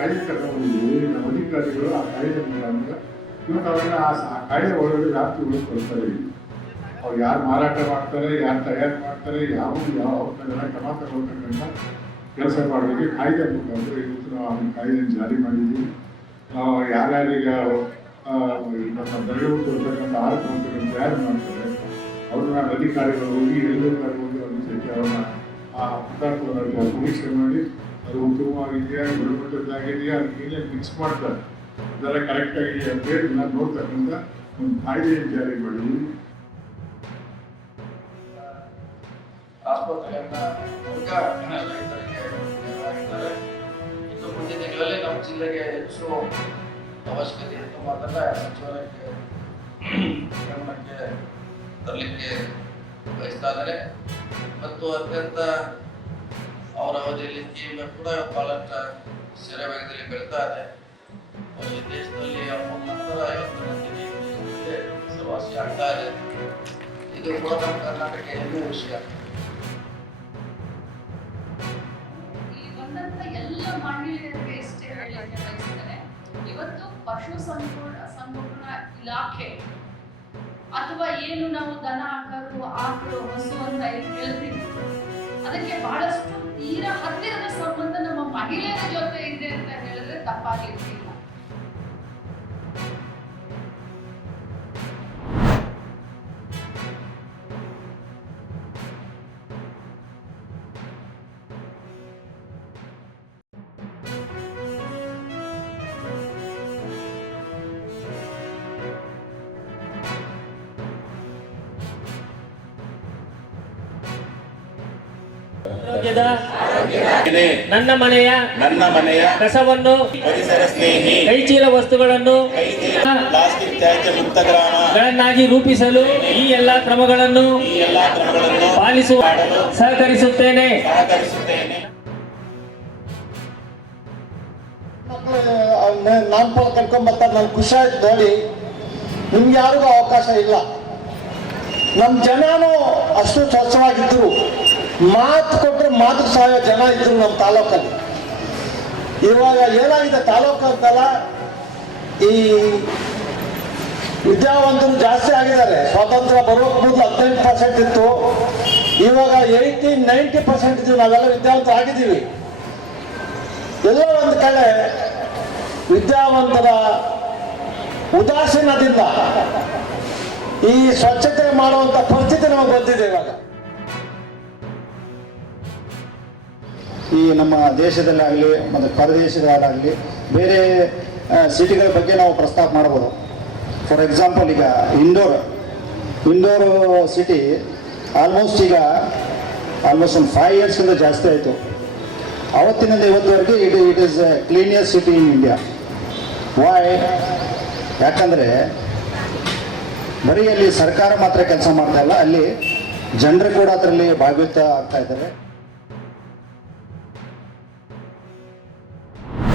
ಕಾಯ್ದೆ ತಗೊಂಡಿದ್ದೀವಿ. ನಮ್ಮ ಅಧಿಕಾರಿಗಳು ಆ ಕಾಯ್ದೆ ಅಂದ್ರೆ ಇವತ್ತು ಅವರೆಲ್ಲ ಆ ಕಾಯ್ದೆ ಒಳಗಡೆ ವ್ಯಾಪ್ತಿ ಕೊಡ್ತಾರೆ. ಅವ್ರು ಯಾರು ಮಾರಾಟ ಮಾಡ್ತಾರೆ, ಯಾರು ತಯಾರು ಮಾಡ್ತಾರೆ, ಯಾವ ಅವಕ್ಕೆಲ್ಲ ಕ್ರಮ ತಗೊಳ್ತಕ್ಕಂಥ ಕೆಲಸ ಮಾಡೋದಕ್ಕೆ ಕಾಯ್ದೆ ಮುಖಾಂತರ ಇವತ್ತು ನಾವು ಅದನ್ನು ಕಾಯ್ದೆ ಜಾರಿ ಮಾಡಿದ್ದೀವಿ. ನಾವು ಯಾರ್ಯಾರೀಗ ನಮ್ಮ ಬೆಳವಣಿಗೆ ಕೊಡ್ತಕ್ಕಂಥ ಆರೋಪಗಳನ್ನು ತಯಾರು ಮಾಡ್ತಾರೆ ಅವ್ರನ್ನ ಅಧಿಕಾರಿಗಳು ಹೋಗಿ ಎಲ್ಲಬೇಕಾದ್ರೂ ಹೋಗಿ ಒಂದು ಸಂಖ್ಯೆ ಅವ್ರನ್ನ ಆ ಪದಾರ್ಥವನ್ನು ಪರೀಕ್ಷೆ ಮಾಡಿ ಅದು ಉತ್ತಮವಾಗಿದೆಯಾ, ಗುಣಮಟ್ಟದ್ದಾಗಿದೆಯಾ, ಅದಕ್ಕೆ ಮಿಕ್ಸ್ ಮಾಡ್ತಾರೆ, ಇದೆಲ್ಲ ಕರೆಕ್ಟಾಗಿ ಅಂತೇಳಿ ನಾನು ನೋಡ್ತಕ್ಕಂಥ ಒಂದು ಕಾಯ್ದೆಯನ್ನು ಜಾರಿ ಮಾಡಿದ್ದೀವಿ. ಆಸ್ಪತ್ರೆಯನ್ನ ರೈತರಿಗೆ ನೆರವಾಗಿದ್ದಾರೆ. ಇನ್ನು ಮುಂದಿನ ದಿನಗಳಲ್ಲಿ ನಮ್ಮ ಜಿಲ್ಲೆಗೆ ಹೆಚ್ಚು ಅವಶ್ಯಕತೆ ಇತ್ತು ಮಾತ್ರ ಸಚಿವಾಲಯಕ್ಕೆ ಗಮನಕ್ಕೆ ತರಲಿಕ್ಕೆ ಬಯಸ್ತಾ ಇದ್ದಾರೆ. ಮತ್ತು ಅತ್ಯಂತ ಅವರ ಅವಧಿಯಲ್ಲಿ ಜೀವನ ಕೂಡ ಬಹಳಷ್ಟು ಶರವೇಗದಲ್ಲಿ ಬೆಳೀತಾ ಇದೆ. ಈ ದೇಶದಲ್ಲಿ ನಂತರ 50ನೇ ಹೆಸರುವಾಸಿ ಆಗ್ತಾ ಇದೆ. ಇದು ಕೂಡ ನಮ್ಮ ಕರ್ನಾಟಕ ಹೆಮ್ಮೆಯ ವಿಷಯ. ಎಲ್ಲ ಮಹಿಳೆಯರಿಗೆ ಇಷ್ಟೇ ಹೇಳಲಿಕ್ಕೆ ಬಯಸ್ತಾರೆ. ಇವತ್ತು ಪಶು ಸಂಗೋಪನಾ ಇಲಾಖೆ ಅಥವಾ ಏನು ನಾವು ದನ ಆಕರು ಆಕಳು ಹಸು ಅಂತ ಹೇಳ್ತೀವಿ, ಅದಕ್ಕೆ ಬಹಳಷ್ಟು ತೀರಾ ಹತ್ತಿರದ ಸಂಬಂಧ ನಮ್ಮ ಮಹಿಳೆಯರ ಜೊತೆ ಇದೆ ಅಂತ ಹೇಳಿದ್ರೆ ತಪ್ಪಾಗಿರ್ತಿಲ್ಲ. ನನ್ನ ಮನೆಯ ಕಸವನ್ನು ಪರಿಸರ ಸ್ನೇಹಿ ಕೈಚೀಲ ವಸ್ತುಗಳನ್ನು ಪ್ಲಾಸ್ಟಿಕ್ ತ್ಯಾಜ್ಯ ಮುಕ್ತ ಗ್ರಾಮಗಳನ್ನಾಗಿ ರೂಪಿಸಲು ಈ ಎಲ್ಲಾ ಕ್ರಮಗಳನ್ನು ಪಾಲಿಸುವ ಸಹಕರಿಸುತ್ತೇನೆ. ನಾಮಫಲ ಕರ್ಕೊಂಡ್ಬರ್ತಾರೆ. ನನ್ಗೆ ಖುಷಿ ಆಯ್ತು ನೋಡಿ. ನಿಮ್ಗೆ ಯಾರಿಗೂ ಅವಕಾಶ ಇಲ್ಲ. ನಮ್ಮ ಜನನು ಅಷ್ಟು ಸ್ವಚ್ಛವಾಗಿದ್ರು, ಮಾತು ಕೊಟ್ಟರೆ ಮಾತು ಸಾಯೋ ಜನ ಇದ್ರು ನಮ್ಮ ತಾಲೂಕಲ್ಲಿ. ಇವಾಗ ಏನಾಗಿದೆ ತಾಲೂಕು ಅಂತಲ್ಲ, ಈ ವಿದ್ಯಾವಂತರು ಜಾಸ್ತಿ ಆಗಿದ್ದಾರೆ. ಸ್ವಾತಂತ್ರ್ಯ ಬರೋಕ್ಕೆ ಮೊದಲು 18% ಇತ್ತು, ಇವಾಗ 80-90% ಇದ್ದೀವಿ. ನಾವೆಲ್ಲ ವಿದ್ಯಾವಂತರು ಆಗಿದ್ದೀವಿ. ಎಲ್ಲೋ ಒಂದು ಕಡೆ ವಿದ್ಯಾವಂತರ ಉದಾಸೀನದಿಂದ ಈ ಸ್ವಚ್ಛತೆ ಮಾಡುವಂತ ಪರಿಸ್ಥಿತಿ ನಮಗೆ ಬಂದಿದೆ ಇವಾಗ. ಈ ನಮ್ಮ ದೇಶದಲ್ಲಾಗಲಿ ಮತ್ತು ಪರದೇಶದಲ್ಲಾಗಲಿ ಬೇರೆ ಸಿಟಿಗಳ ಬಗ್ಗೆ ನಾವು ಪ್ರಸ್ತಾಪ ಮಾಡ್ಬೋದು. ಫಾರ್ ಎಕ್ಸಾಂಪಲ್, ಈಗ ಇಂದೋರ್ ಸಿಟಿ ಆಲ್ಮೋಸ್ಟ್ ಒಂದು 5 ಇಯರ್ಸ್ಗಿಂತ ಜಾಸ್ತಿ ಆಯಿತು. ಅವತ್ತಿನಿಂದ ಇವತ್ತುವರೆಗೆ it is cleanest city in India. Why? ಯಾಕಂದರೆ ಬರೀ ಅಲ್ಲಿ ಸರ್ಕಾರ ಮಾತ್ರ ಕೆಲಸ ಮಾಡ್ತಾ ಇಲ್ಲ, ಅಲ್ಲಿ ಜನರು ಕೂಡ ಅದರಲ್ಲಿ ಭಾಗವಹಿಸ್ತಾ ಆಗ್ತಾ ಇದ್ದಾರೆ.